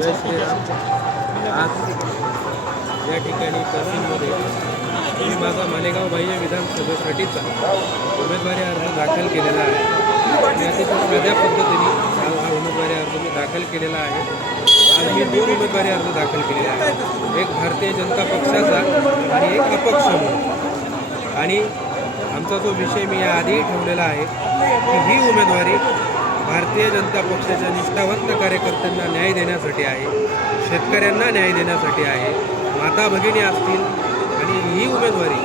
जय श्रीराम आज या ठिकाणी तहसीलमध्ये मी माझा मालेगाव बाह्य विधानसभेसाठीचा उमेदवारी अर्ज दाखल केलेला आहे. आणि अतिशय साध्या पद्धतीने हा हा उमेदवारी अर्ज मी दाखल केलेला आहे. आज मी दोन उमेदवारी अर्ज दाखल केलेले आहे एक भारतीय जनता पक्षाचा आणि एक अपक्ष म्हणून. आणि आमचा जो विषय मी याआधीही ठेवलेला आहे की ही उमेदवारी भारतीय जनता पक्षाच्या निष्ठावंत कार्यकर्त्यांना न्याय देण्यासाठी आहे शेतकऱ्यांना न्याय देण्यासाठी आहे माता भगिनी असतील आणि ही उमेदवारी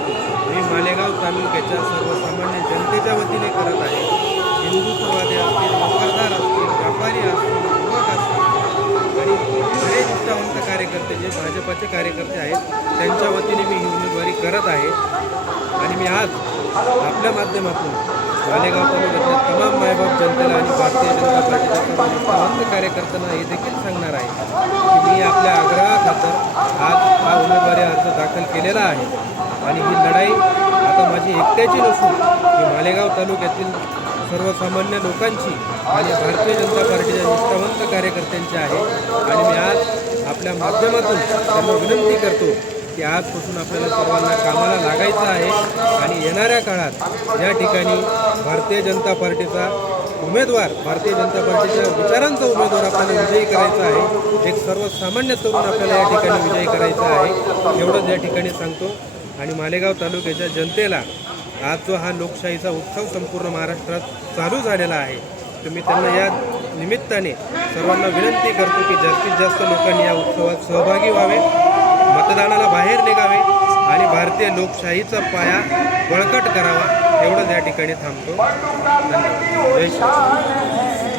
मी मालेगाव तालुक्याच्या सर्वसामान्य जनतेच्या वतीने करत आहे. हिंदुत्ववादी असतील नोकरदार असतील व्यापारी असतील युवक असतील आणि बरे निष्ठावंत कार्यकर्ते जे भाजपाचे कार्यकर्ते आहेत त्यांच्या वतीने मी ही उमेदवारी करत आहे. आणि मी आज आपल्या माध्यमातून मालेगाव तालुक्यातल्या तमाम मायबाप जनतेला आणि भारतीय जनता पार्टीच्या सर्व कार्यकर्त्यांना हे देखील सांगणार आहे की मी आपल्या आग्रहाखातर आज हा उमेदवारी अर्ज दाखल केलेला आहे. आणि ही लढाई आता माझी एकट्याची नसून ही मालेगाव तालुक्यातील सर्वसामान्य लोकांची आणि भारतीय जनता पार्टीच्या निष्ठावंत कार्यकर्त्यांची आहे. आणि मी आज आपल्या माध्यमातून त्यांना विनंती करतो की आजपासून आपल्याला सर्वांना कामाला लागायचं आहे आणि येणाऱ्या काळात या ठिकाणी भारतीय जनता पार्टीचा उमेदवार भारतीय जनता पार्टीच्या विचारांचा उमेदवार आपल्याला विजयी करायचा आहे. एक सर्वसामान्य तरुण आपल्याला या ठिकाणी विजयी करायचा आहे. एवढंच या ठिकाणी सांगतो. आणि मालेगाव तालुक्याच्या जनतेला आज जो हा लोकशाहीचा उत्सव संपूर्ण महाराष्ट्रात चालू झालेला आहे तर मी त्यांना या निमित्ताने सर्वांना विनंती करतो की जास्तीत जास्त लोकांनी या उत्सवात सहभागी व्हावे. मतदानाला बाहेर निघावे आणि भारतीय लोकशाहीचा पाया बळकट करावा एवढंच या ठिकाणी थांबतो. धन्यवाद.